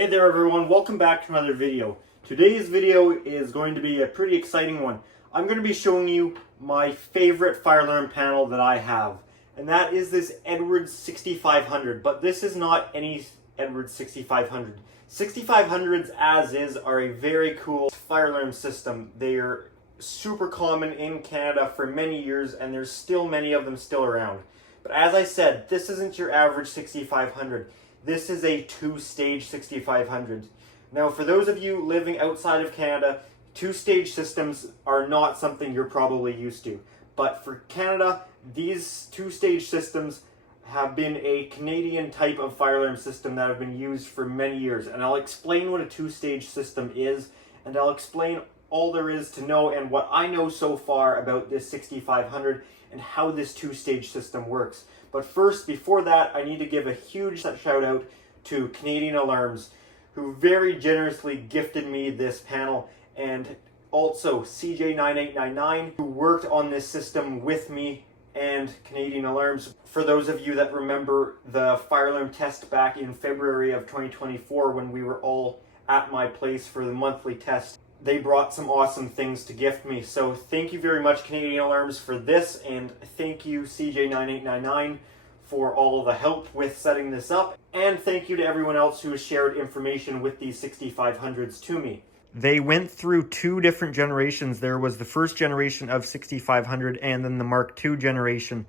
Hey there everyone, welcome back to another video. Today's video is going to be a pretty exciting one. I'm going to be showing you my favorite fire alarm panel that I have. And that is this Edwards 6500, but this is not any Edwards 6500. 6500s as is are a very cool fire alarm system. They are super common in Canada for many years and there's still many of them still around. But as I said, this isn't your average 6500. This is a two-stage 6500. Now, for those of you living outside of Canada, two-stage systems are not something you're probably used to. But for Canada, these two-stage systems have been a Canadian type of fire alarm system that have been used for many years. And I'll explain what a two-stage system is, and I'll explain all there is to know and what I know so far about this 6500 and how this two-stage system works. But first, before that, I need to give a huge shout out to Canadian Alarms, who very generously gifted me this panel, and also CJ9899, who worked on this system with me and Canadian Alarms. For those of you that remember the fire alarm test back in February of 2024 when we were all at my place for the monthly test, they brought some awesome things to gift me. So thank you very much, Canadian Alarms, for this, and thank you, CJ9899, for all the help with setting this up. And thank you to everyone else who has shared information with these 6500s to me. They went through two different generations. There was the first generation of 6500 and then the Mark II generation.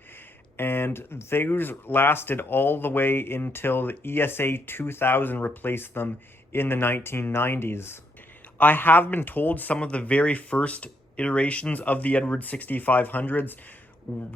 And those lasted all the way until the ESA 2000 replaced them in the 1990s. I have been told some of the very first iterations of the Edwards 6500s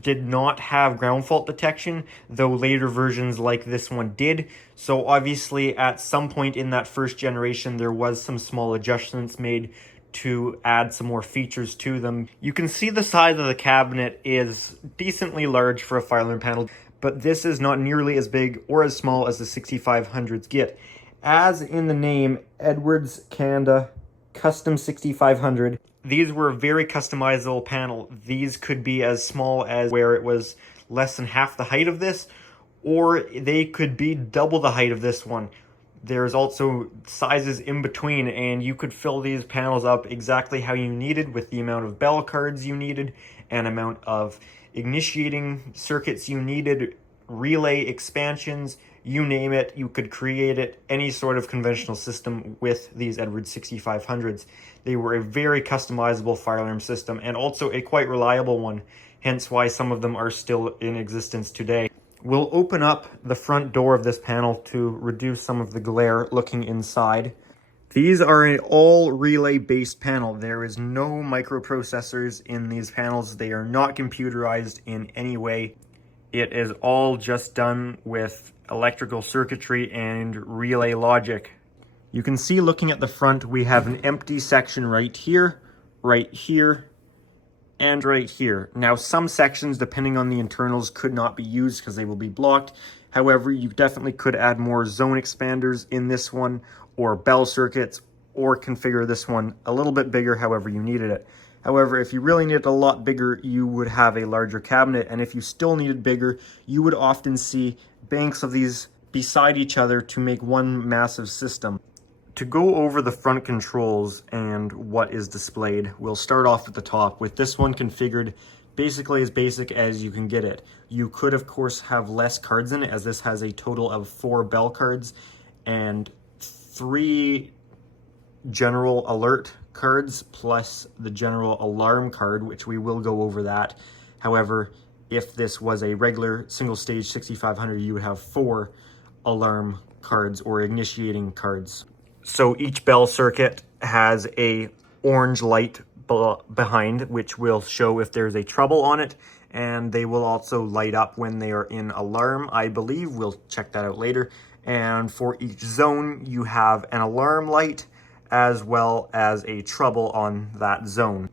did not have ground fault detection, though later versions like this one did. So obviously at some point in that first generation there was some small adjustments made to add some more features to them. You can see the size of the cabinet is decently large for a fire alarm panel, but this is not nearly as big or as small as the 6500s get. As in the name, Edwards Canada Custom 6500. These were a very customizable panel. These could be as small as where it was less than half the height of this, or they could be double the height of this one. There's also sizes in between, and you could fill these panels up exactly how you needed with the amount of bell cards you needed, and amount of initiating circuits you needed, relay expansions, you name it, you could create it, any sort of conventional system with these Edwards 6500s. They were a very customizable fire alarm system and also a quite reliable one, hence why some of them are still in existence today. We'll open up the front door of this panel to reduce some of the glare looking inside. These are an all relay based panel. There is no microprocessors in these panels. They are not computerized in any way. It is all just done with electrical circuitry and relay logic. You can see looking at the front, we have an empty section right here, and right here. Now some sections, depending on the internals, could not be used because they will be blocked. However, you definitely could add more zone expanders in this one, or bell circuits, or configure this one a little bit bigger however you needed it. However, if you really needed a lot bigger, you would have a larger cabinet, and if you still needed bigger, you would often see banks of these beside each other to make one massive system. To go over the front controls and what is displayed, we'll start off at the top with this one configured basically as basic as you can get it. You could, of course, have less cards in it, as this has a total of 4 bell cards and 3 general alert cards plus the general alarm card, which we will go over that. However, if this was a regular single stage 6500, you would have 4 alarm cards or initiating cards. So each bell circuit has a orange light behind, which will show if there's a trouble on it, and they will also light up when they are in alarm, I believe. We'll check that out later. And for each zone, you have an alarm light as well as a trouble on that zone.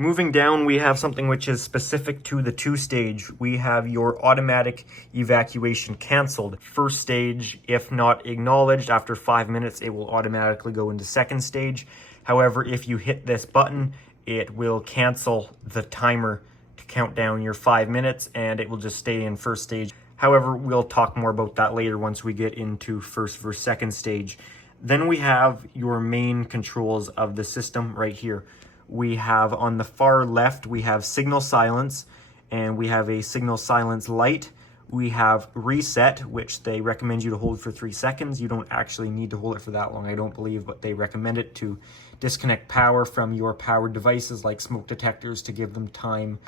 Moving down, we have something which is specific to the 2-stage. We have your automatic evacuation canceled. First stage, if not acknowledged, after 5 minutes, it will automatically go into second stage. However, if you hit this button, it will cancel the timer to count down your 5 minutes, and it will just stay in first stage. However, we'll talk more about that later once we get into first versus second stage. Then we have your main controls of the system right here. We have on the far left, we have signal silence, and we have a signal silence light. We have reset, which they recommend you to hold for 3 seconds. You don't actually need to hold it for that long, I don't believe, but they recommend it to disconnect power from your powered devices like smoke detectors to give them time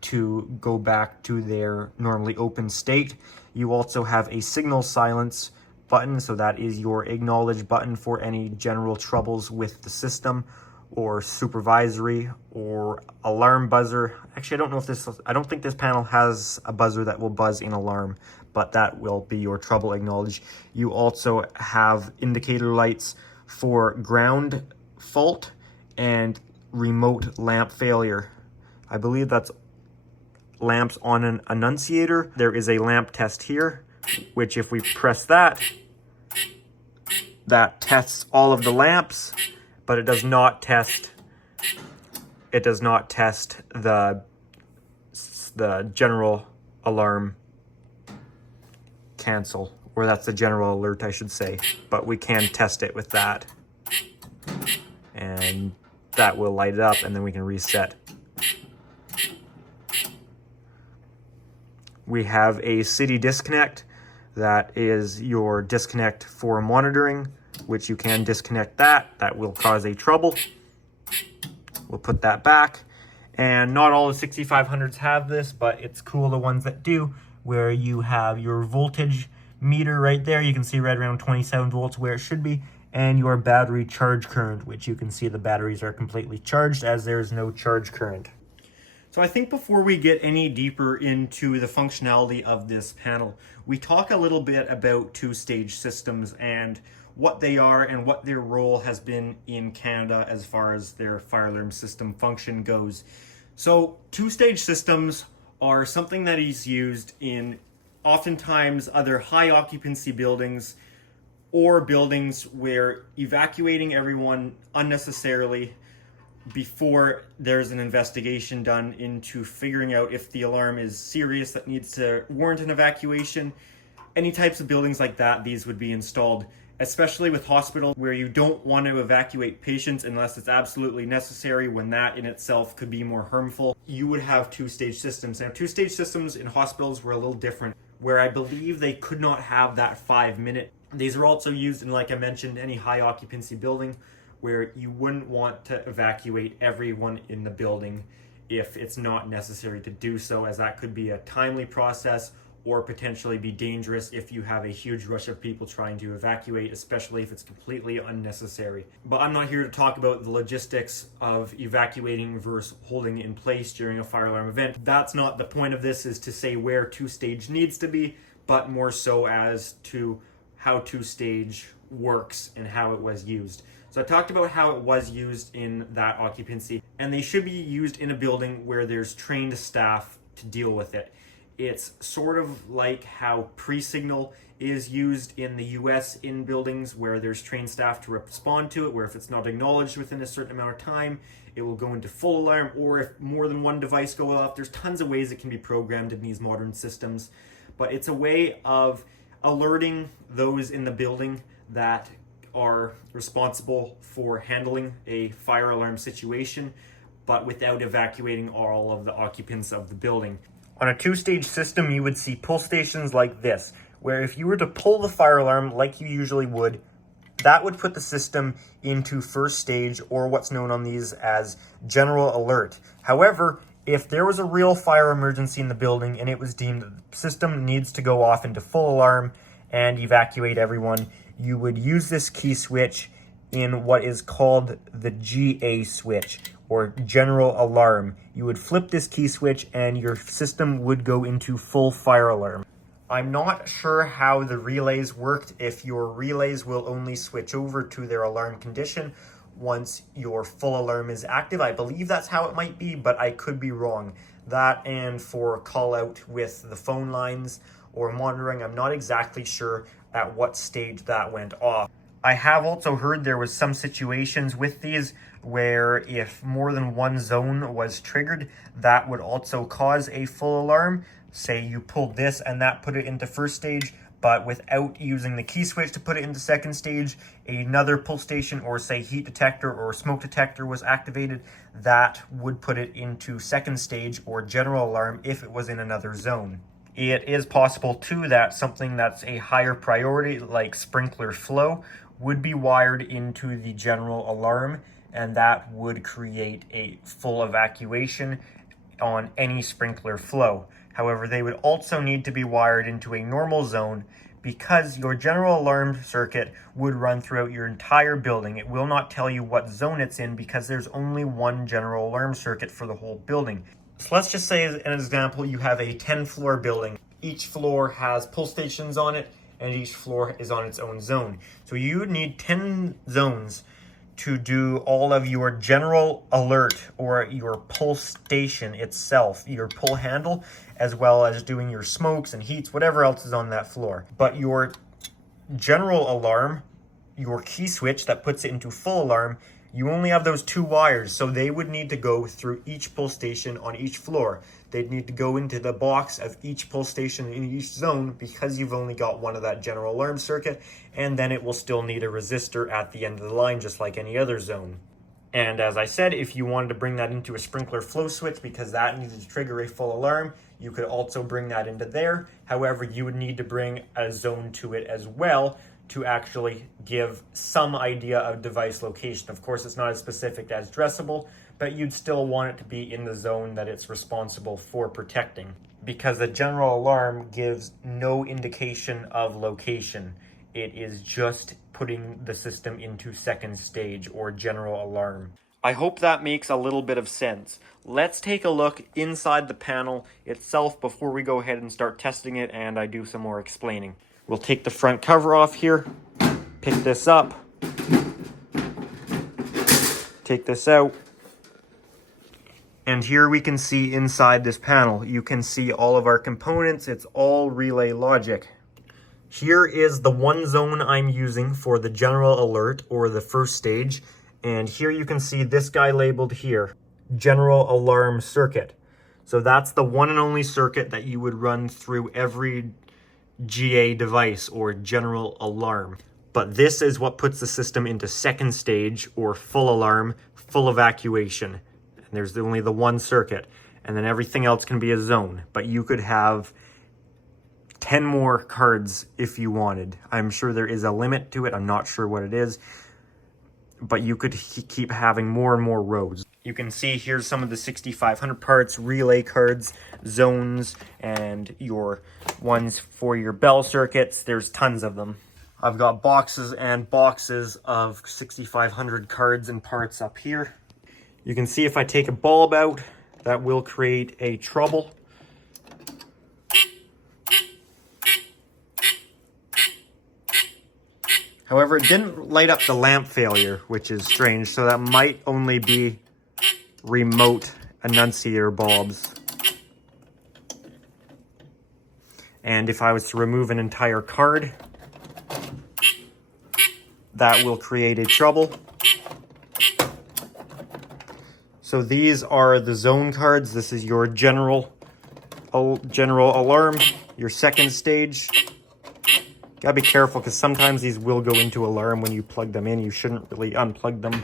to go back to their normally open state. You also have a signal silence button, so that is your acknowledge button for any general troubles with the system, or supervisory or alarm buzzer. Actually, I don't think this panel has a buzzer that will buzz in alarm, but that will be your trouble acknowledge. You also have indicator lights for ground fault and remote lamp failure. I believe that's lamps on an annunciator. There is a lamp test here, which if we press that tests all of the lamps, but it does not test the general alarm cancel, or that's the general alert, I should say, but we can test it with that, and that will light it up, and then we can reset. We have a city disconnect. That is your disconnect for monitoring, which you can disconnect that. That will cause a trouble. We'll put that back. And not all the 6500s have this, but it's cool the ones that do, where you have your voltage meter right there. You can see right around 27 volts where it should be, and your battery charge current, which you can see the batteries are completely charged as there is no charge current. So I think before we get any deeper into the functionality of this panel, we talk a little bit about two-stage systems and what they are and what their role has been in Canada as far as their fire alarm system function goes. So two-stage systems are something that is used in oftentimes other high occupancy buildings or buildings where evacuating everyone unnecessarily before there's an investigation done into figuring out if the alarm is serious that needs to warrant an evacuation. Any types of buildings like that, these would be installed, especially with hospitals where you don't want to evacuate patients unless it's absolutely necessary, when that in itself could be more harmful. You would have two-stage systems. Now, two-stage systems in hospitals were a little different, where I believe they could not have that 5-minute. These are also used in, like I mentioned, any high occupancy building, where you wouldn't want to evacuate everyone in the building if it's not necessary to do so, as that could be a timely process or potentially be dangerous if you have a huge rush of people trying to evacuate, especially if it's completely unnecessary. But I'm not here to talk about the logistics of evacuating versus holding in place during a fire alarm event. That's not the point of this, is to say where two-stage needs to be, but more so as to how two-stage works and how it was used. So I talked about how it was used in that occupancy, and they should be used in a building where there's trained staff to deal with it. It's sort of like how pre-signal is used in the US in buildings where there's trained staff to respond to it, where if it's not acknowledged within a certain amount of time, it will go into full alarm, or if more than one device go off. There's tons of ways it can be programmed in these modern systems, but it's a way of alerting those in the building that are responsible for handling a fire alarm situation, but without evacuating all of the occupants of the building. On a two-stage system, you would see pull stations like this, where if you were to pull the fire alarm like you usually would, that would put the system into first stage, or what's known on these as general alert. However, if there was a real fire emergency in the building and it was deemed that the system needs to go off into full alarm and evacuate everyone, you would use this key switch in what is called the GA switch, or general alarm. You would flip this key switch and your system would go into full fire alarm. I'm not sure how the relays worked, if your relays will only switch over to their alarm condition once your full alarm is active. I believe that's how it might be, but I could be wrong. That, and for call out with the phone lines or monitoring, I'm not exactly sure at what stage that went off. I have also heard there was some situations with these where if more than one zone was triggered, that would also cause a full alarm. Say you pulled this and that put it into first stage, but without using the key switch to put it into second stage, another pull station or say heat detector or smoke detector was activated, that would put it into second stage or general alarm if it was in another zone. It is possible too that something that's a higher priority like sprinkler flow would be wired into the general alarm, and that would create a full evacuation on any sprinkler flow. However, they would also need to be wired into a normal zone because your general alarm circuit would run throughout your entire building. It will not tell you what zone it's in because there's only one general alarm circuit for the whole building. So let's just say, as an example, you have a 10-floor building. Each floor has pull stations on it, and each floor is on its own zone. So you would need 10 zones to do all of your general alert or your pull station itself, your pull handle, as well as doing your smokes and heats, whatever else is on that floor. But your general alarm, your key switch that puts it into full alarm, you only have those 2 wires, so they would need to go through each pull station on each floor. They'd need to go into the box of each pull station in each zone because you've only got one of that general alarm circuit, and then it will still need a resistor at the end of the line just like any other zone. And as I said, if you wanted to bring that into a sprinkler flow switch because that needed to trigger a full alarm, you could also bring that into there. However, you would need to bring a zone to it as well to actually give some idea of device location. Of course, it's not as specific as dressable, but you'd still want it to be in the zone that it's responsible for protecting, because the general alarm gives no indication of location. It is just putting the system into second stage or general alarm. I hope that makes a little bit of sense. Let's take a look inside the panel itself before we go ahead and start testing it and I do some more explaining. We'll take the front cover off here, pick this up, take this out, and here we can see inside this panel. You can see all of our components. It's all relay logic. Here is the one zone I'm using for the general alert or the first stage, and here you can see this guy labeled here, general alarm circuit. So that's the one and only circuit that you would run through every GA device or general alarm. But this is what puts the system into second stage or full alarm, full evacuation. And there's only the one circuit, and then everything else can be a zone. But you could have 10 more cards if you wanted. I'm sure there is a limit to it. I'm not sure what it is, but you could keep having more and more rows. You can see here's some of the 6500 parts, relay cards, zones, and your ones for your bell circuits. There's tons of them. I've got boxes and boxes of 6500 cards and parts up here. You can see if I take a bulb out, that will create a trouble. However, it didn't light up the lamp failure, which is strange, so that might only be remote annunciator bulbs. And if I was to remove an entire card, that will create a trouble. So these are the zone cards. This is your general alarm, your second stage. Gotta be careful because sometimes these will go into alarm when you plug them in. You shouldn't really unplug them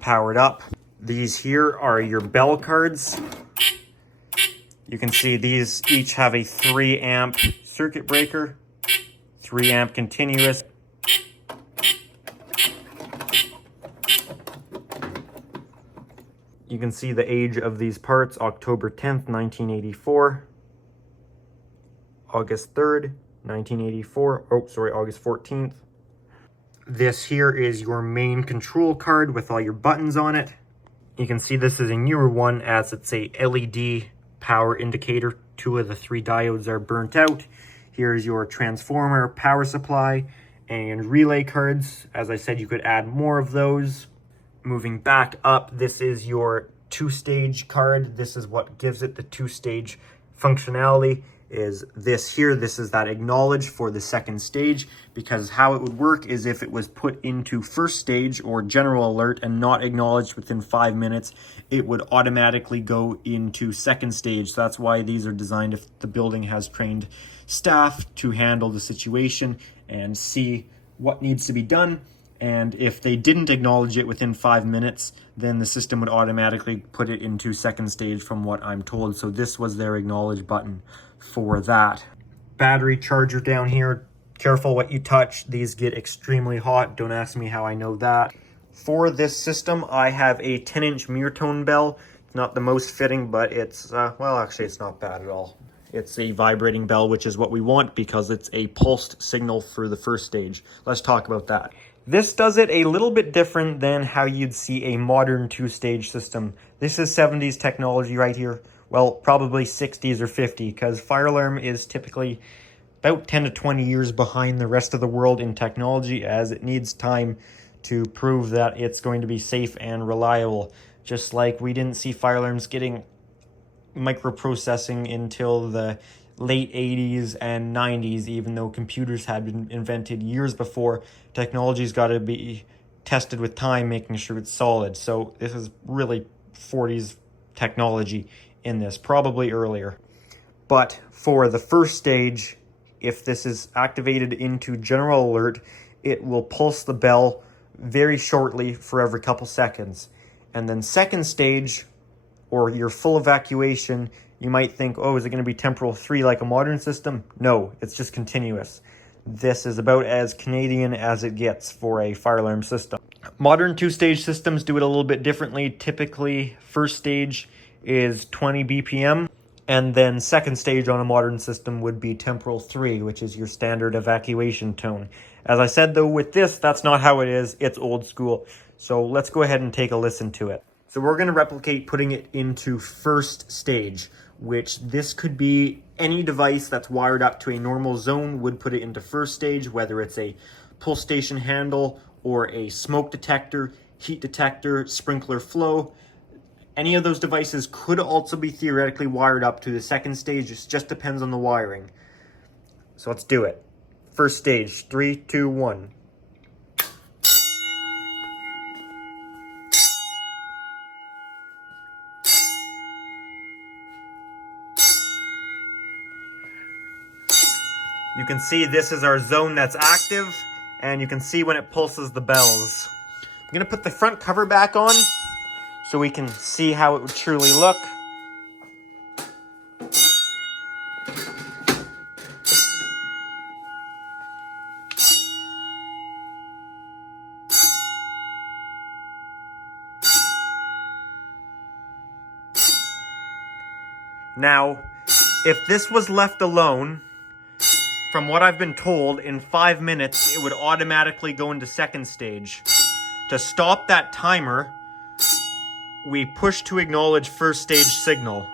powered up. These here are your bell cards. You can see these each have a 3 amp circuit breaker, 3 amp continuous. You can see the age of these parts, October 10th, 1984, August 3rd, 1984, August 14th. This here is your main control card with all your buttons on it. You can see this is a newer one as it's a LED power indicator. 2 of the 3 diodes are burnt out. Here's your transformer, power supply, and relay cards. As I said, you could add more of those. Moving back up, this is your 2-stage card. This is what gives it the 2-stage functionality. is this here. This is that acknowledge for the second stage, because how it would work is if it was put into first stage or general alert and not acknowledged within 5 minutes, it would automatically go into second stage. So that's why these are designed if the building has trained staff to handle the situation and see what needs to be done. And if they didn't acknowledge it within 5 minutes, then the system would automatically put it into second stage from what I'm told. So this was their acknowledge button for that. Battery charger down here. Careful what you touch. These get extremely hot. Don't ask me how I know that. For this system, I have a 10-inch mirror tone bell. It's not the most fitting, but it's, well, actually it's not bad at all. It's a vibrating bell, which is what we want because it's a pulsed signal for the first stage. Let's talk about that. This does it a little bit different than how you'd see a modern two-stage system. This is 70s technology right here. Well, probably 60s or 50, because fire alarm is typically about 10 to 20 years behind the rest of the world in technology, as it needs time to prove that it's going to be safe and reliable. Just like we didn't see fire alarms getting microprocessing until the late 80s and 90s, even though computers had been invented years before. Technology's got to be tested with time, making sure it's solid. So this is really 40s technology in this, probably earlier. But for the first stage, if this is activated into general alert, it will pulse the bell very shortly for every couple seconds. And then second stage, or your full evacuation, you might think, oh, is it going to be temporal 3 like a modern system? No, it's just continuous. This is about as Canadian as it gets for a fire alarm system. Modern two-stage systems do it a little bit differently. Typically, first stage is 20 BPM, and then second stage on a modern system would be temporal 3, which is your standard evacuation tone. As I said, though, with this, that's not how it is. It's old school. So let's go ahead and take a listen to it. So we're going to replicate putting it into first stage, which this could be any device that's wired up to a normal zone would put it into first stage, whether it's a pull station handle or a smoke detector, heat detector, sprinkler flow. Any of those devices could also be theoretically wired up to the second stage. It just depends on the wiring. So let's do it. First stage, 3, 2, 1. You can see this is our zone that's active, and you can see when it pulses the bells. I'm going to put the front cover back on so we can see how it would truly look. Now, if this was left alone, from what I've been told, in 5 minutes, it would automatically go into second stage. To stop that timer, we push to acknowledge first stage signal.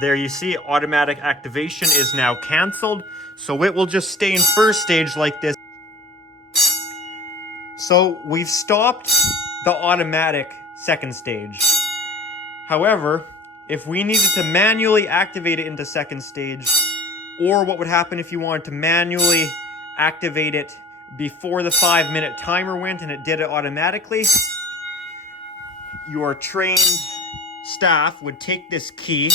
There you see, automatic activation is now canceled, so it will just stay in first stage like this. So we've stopped the automatic second stage. However, if we needed to manually activate it into second stage, or what would happen if you wanted to manually activate it before the 5-minute timer went and it did it automatically, your trained staff would take this key,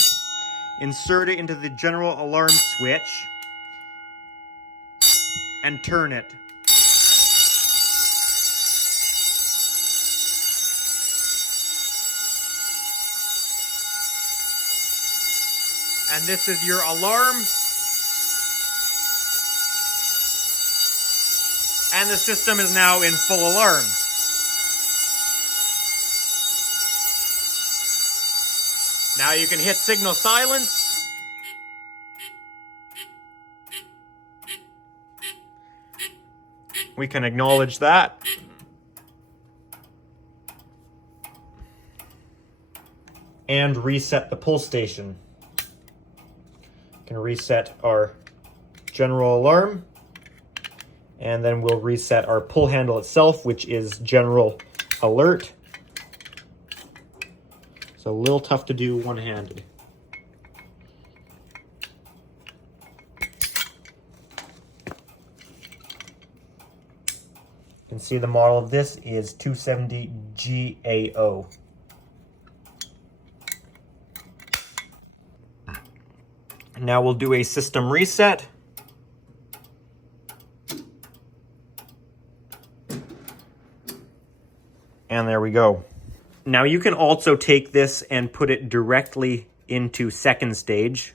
insert it into the general alarm switch, and turn it. And this is your alarm. And the system is now in full alarm. Now you can hit signal silence. We can acknowledge that. And reset the pull station. Can reset our general alarm. And then we'll reset our pull handle itself, which is general alert. It's a little tough to do one-handed. You can see the model of this is 270 GAO. Now we'll do a system reset. And there we go. Now you can also take this and put it directly into second stage.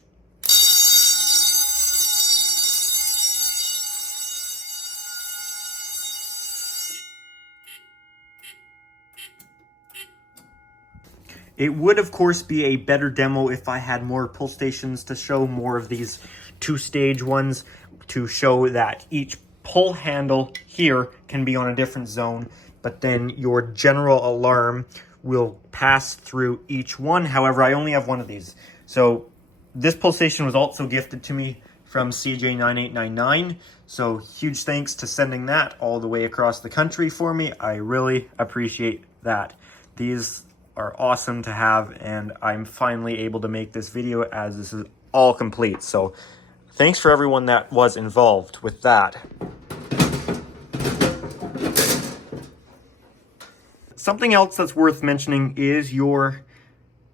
It would, of course, be a better demo if I had more pull stations to show more of these two-stage ones to show that each pull handle here can be on a different zone, but then your general alarm will pass through each one. However, I only have one of these. So this pull station was also gifted to me from CJ9899. So huge thanks to sending that all the way across the country for me. I really appreciate that. These are awesome to have, and I'm finally able to make this video as this is all complete. So thanks for everyone that was involved with that. Something else that's worth mentioning is your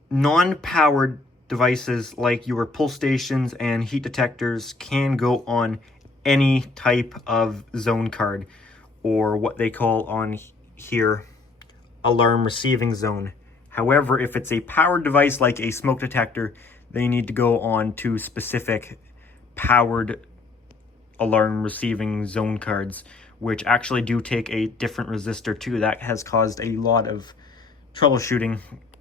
non-powered devices like your pull stations and heat detectors can go on any type of zone card, or what they call on here alarm receiving zone. However, if it's a powered device like a smoke detector, they need to go on to specific powered alarm receiving zone cards, which actually do take a different resistor too. That has caused a lot of troubleshooting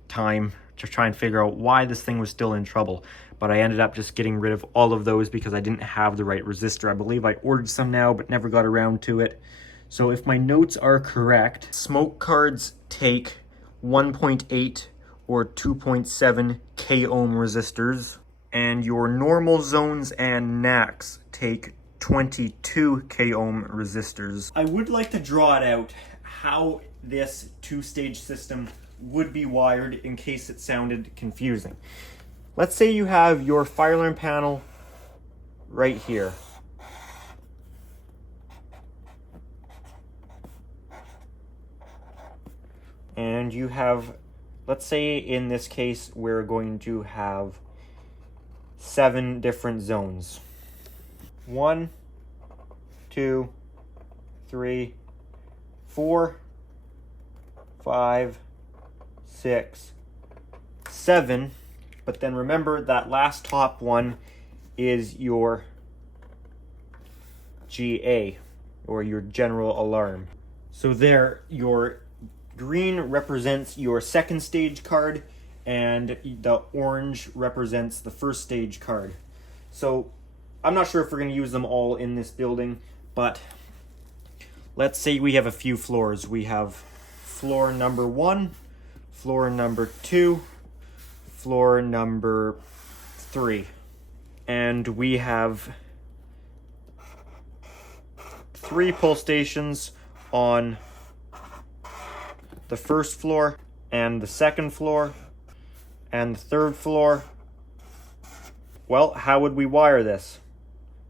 time to try and figure out why this thing was still in trouble. But I ended up just getting rid of all of those because I didn't have the right resistor. I believe I ordered some now, but never got around to it. So if my notes are correct, smoke cards take 1.8 or 2.7 k-ohm resistors, and your normal zones and NACs take 22 k-ohm resistors. I would like to draw it out how this two-stage system would be wired in case it sounded confusing. Let's say you have your fire alarm panel right here. And you have, let's say in this case, we're going to have 7 different zones. 1, 2, 3, 4, 5, 6, 7. But then remember that last top one is your GA, or your general alarm. So there, your green represents your second stage card, and the orange represents the first stage card. So I'm not sure if we're going to use them all in this building, but let's say we have a few floors. We have floor number 1, floor number 2, floor number 3. And we have 3 pull stations on the first floor, and the second floor, and the third floor. Well, how would we wire this?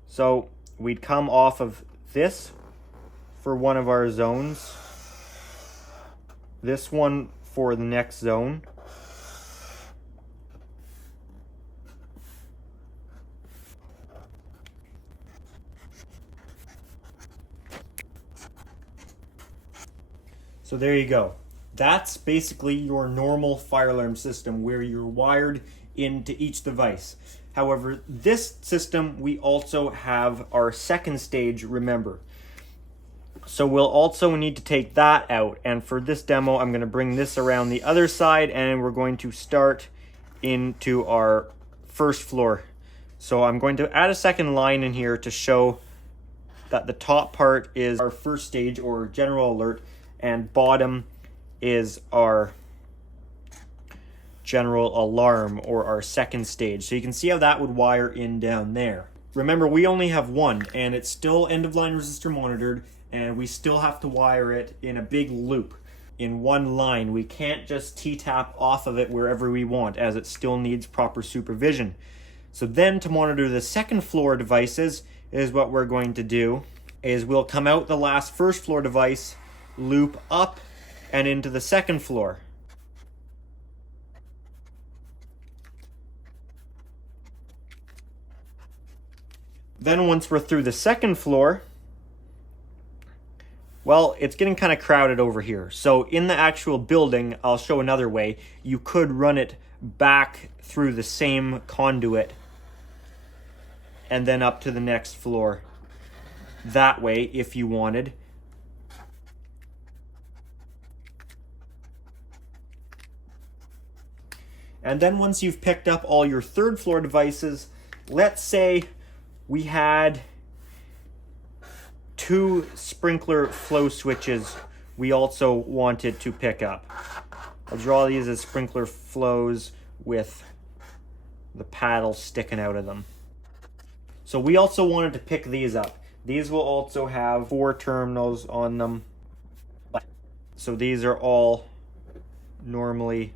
So we'd come off of this for one of our zones, this one for the next zone, so there you go. That's basically your normal fire alarm system where you're wired into each device. However, this system, we also have our second stage, remember. So we'll also need to take that out. And for this demo, I'm going to bring this around the other side, and we're going to start into our first floor. So I'm going to add a second line in here to show that the top part is our first stage or general alert, and bottom is our general alarm or our second stage. So you can see how that would wire in down there. Remember, we only have one, and it's still end of line resistor monitored, and we still have to wire it in a big loop in one line. We can't just T-tap off of it wherever we want, as it still needs proper supervision. So then to monitor the second floor devices is what we're going to do. is we'll come out the last first floor device, loop up and into the second floor. Then once we're through the second floor, well, it's getting kind of crowded over here. So in the actual building, I'll show another way. You could run it back through the same conduit and then up to the next floor that way if you wanted. And then once you've picked up all your third floor devices, let's say we had 2 sprinkler flow switches we also wanted to pick up. I'll draw these as sprinkler flows with the paddle sticking out of them. So we also wanted to pick these up. These will also have 4 terminals on them. So these are all normally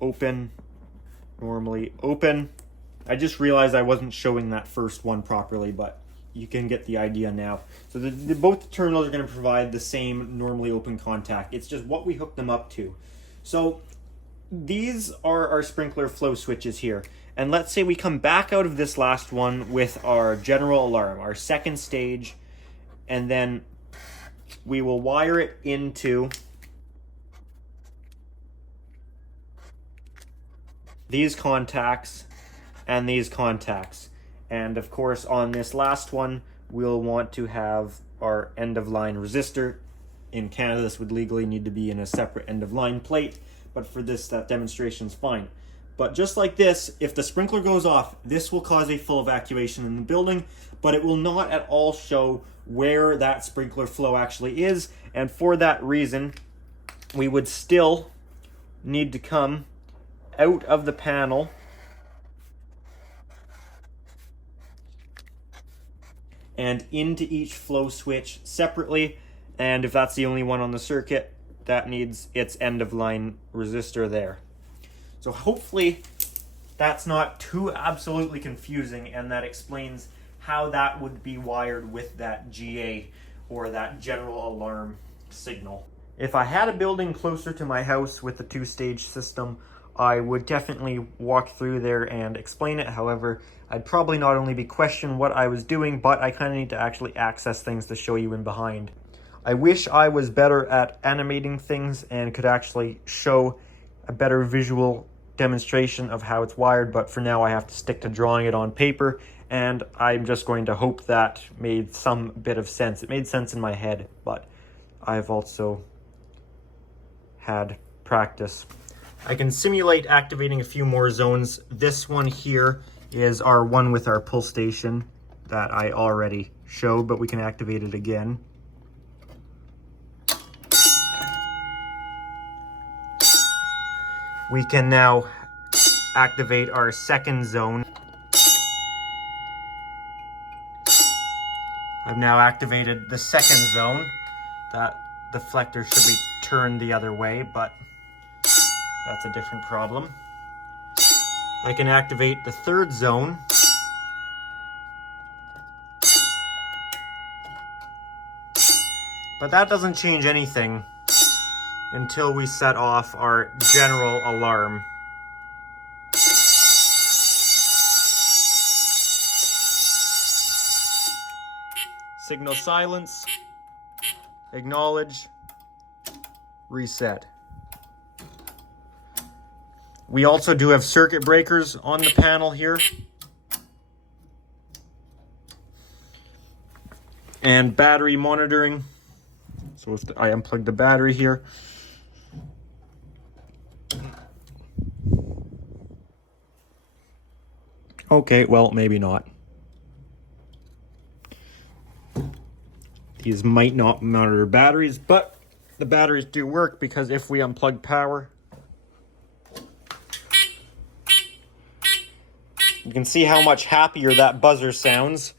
open, normally open. I just realized I wasn't showing that first one properly, but you can get the idea now. So both the terminals are going to provide the same normally open contact. It's just what we hook them up to. So these are our sprinkler flow switches here. And let's say we come back out of this last one with our general alarm, our second stage, and then we will wire it into these contacts and these contacts. And of course on this last one we'll want to have our end of line resistor. In Canada this would legally need to be in a separate end of line plate, but for this that demonstration is fine. But just like this, if the sprinkler goes off, this will cause a full evacuation in the building, but it will not at all show where that sprinkler flow actually is. And for that reason, we would still need to come out of the panel and into each flow switch separately. And if that's the only one on the circuit, that needs its end of line resistor there. So hopefully that's not too absolutely confusing, and that explains how that would be wired with that GA or that general alarm signal. If I had a building closer to my house with the 2-stage system, I would definitely walk through there and explain it. However, I'd probably not only be questioning what I was doing, but I kind of need to actually access things to show you in behind. I wish I was better at animating things and could actually show a better visual demonstration of how it's wired, but for now I have to stick to drawing it on paper, and I'm just going to hope that made some bit of sense. It made sense in my head, but I've also had practice. I can simulate activating a few more zones. This one here is our one with our pull station that I already showed, but we can activate it again. We can now activate our second zone. I've now activated the second zone. That deflector should be turned the other way, but that's a different problem. I can activate the third zone. But that doesn't change anything until we set off our general alarm. Signal silence, acknowledge, reset. We also do have circuit breakers on the panel here. And battery monitoring. So if I unplug the battery here. Okay, well, maybe not. These might not monitor batteries, but the batteries do work, because if we unplug power, you can see how much happier that buzzer sounds,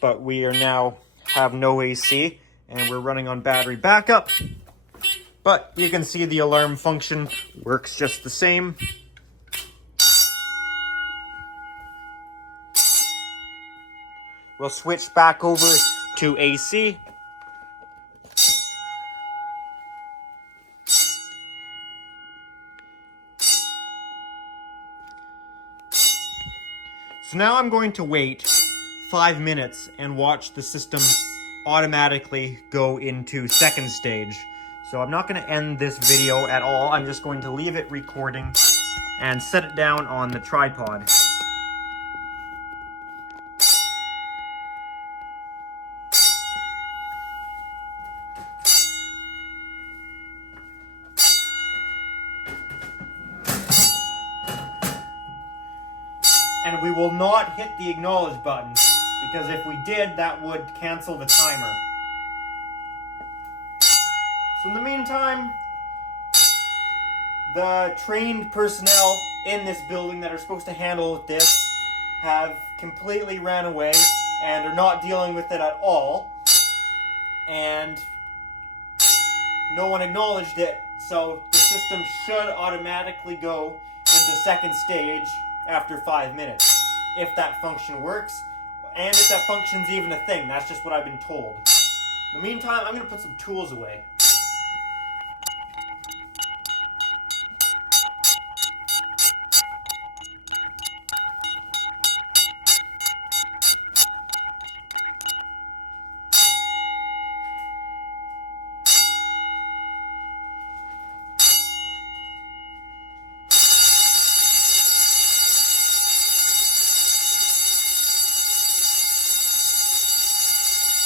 but we are now have no AC and we're running on battery backup. But you can see the alarm function works just the same. We'll switch back over to AC. So now I'm going to wait 5 minutes and watch the system automatically go into second stage. So I'm not going to end this video at all. I'm just going to leave it recording and set it down on the tripod. And we will not hit the acknowledge button, because if we did, that would cancel the timer. So in the meantime, the trained personnel in this building that are supposed to handle this have completely ran away and are not dealing with it at all. And no one acknowledged it, so the system should automatically go into second stage after 5 minutes, if that function works, and if that function's even a thing. That's just what I've been told. In the meantime, I'm going to put some tools away.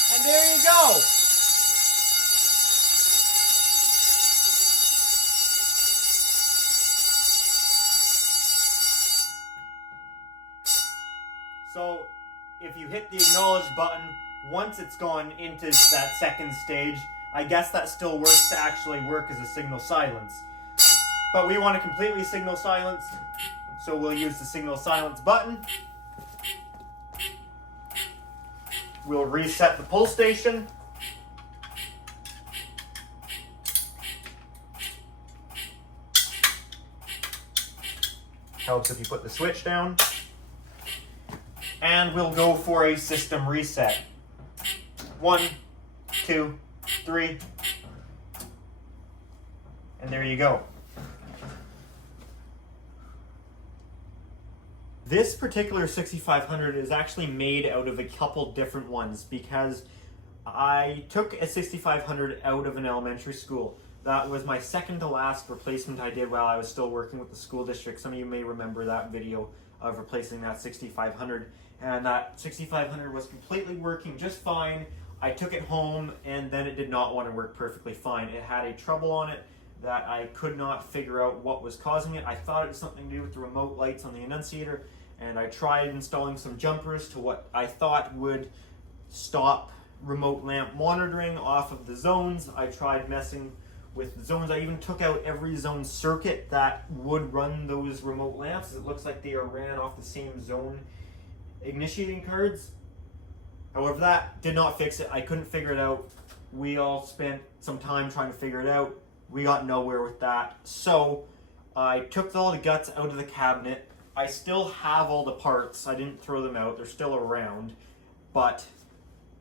And there you go! So, if you hit the acknowledge button, once it's gone into that second stage, I guess that still works to actually work as a signal silence. But we want to completely signal silence, so we'll use the signal silence button. We'll reset the pull station. Helps if you put the switch down. And we'll go for a system reset. 1, 2, 3. And there you go. This particular 6500 is actually made out of a couple different ones, because I took a 6500 out of an elementary school. That was my second to last replacement I did while I was still working with the school district. Some of you may remember that video of replacing that 6500. And that 6500 was completely working just fine. I took it home and then it did not want to work perfectly fine. It had a trouble on it that I could not figure out what was causing it. I thought it was something to do with the remote lights on the annunciator, and I tried installing some jumpers to what I thought would stop remote lamp monitoring off of the zones. I tried messing with the zones. I even took out every zone circuit that would run those remote lamps. It looks like they are ran off the same zone initiating cards. However, that did not fix it. I couldn't figure it out. We all spent some time trying to figure it out. We got nowhere with that. So I took all the guts out of the cabinet. I still have all the parts. I didn't throw them out. They're still around. But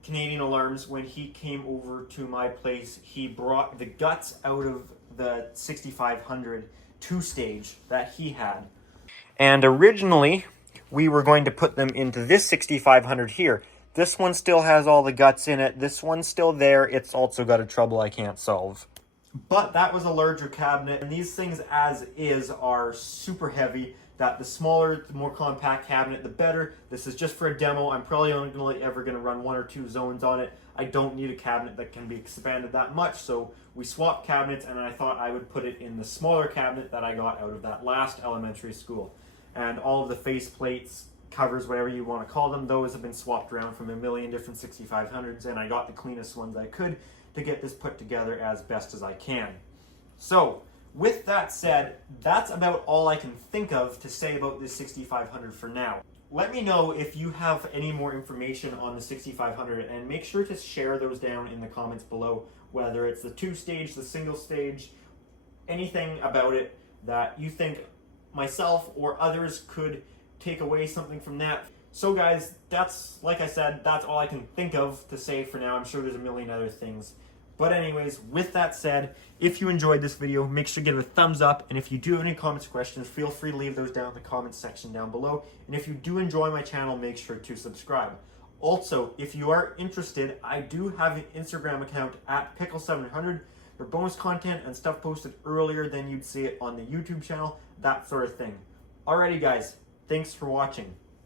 Canadian Alarms, when he came over to my place, he brought the guts out of the 6500 two-stage that he had. And originally, we were going to put them into this 6500 here. This one still has all the guts in it. This one's still there. It's also got a trouble I can't solve. But that was a larger cabinet, and these things as is are super heavy. That the smaller, the more compact cabinet, the better. This is just for a demo. I'm probably only ever going to run 1 or 2 zones on it. I don't need a cabinet that can be expanded that much, so we swapped cabinets, and I thought I would put it in the smaller cabinet that I got out of that last elementary school. And all of the face plates, covers, whatever you want to call them, those have been swapped around from a million different 6500s, and I got the cleanest ones I could to get this put together as best as I can. So, with that said, that's about all I can think of to say about this 6500 for now. Let me know if you have any more information on the 6500, and make sure to share those down in the comments below, whether it's the 2-stage, the single stage, anything about it that you think myself or others could take away something from that. So guys, that's, like I said, that's all I can think of to say for now. I'm sure there's a million other things. But anyways, with that said, if you enjoyed this video, make sure to give it a thumbs up. And if you do have any comments or questions, feel free to leave those down in the comments section down below. And if you do enjoy my channel, make sure to subscribe. Also, if you are interested, I do have an Instagram account at Pickle700 for bonus content and stuff posted earlier than you'd see it on the YouTube channel, that sort of thing. Alrighty guys, thanks for watching.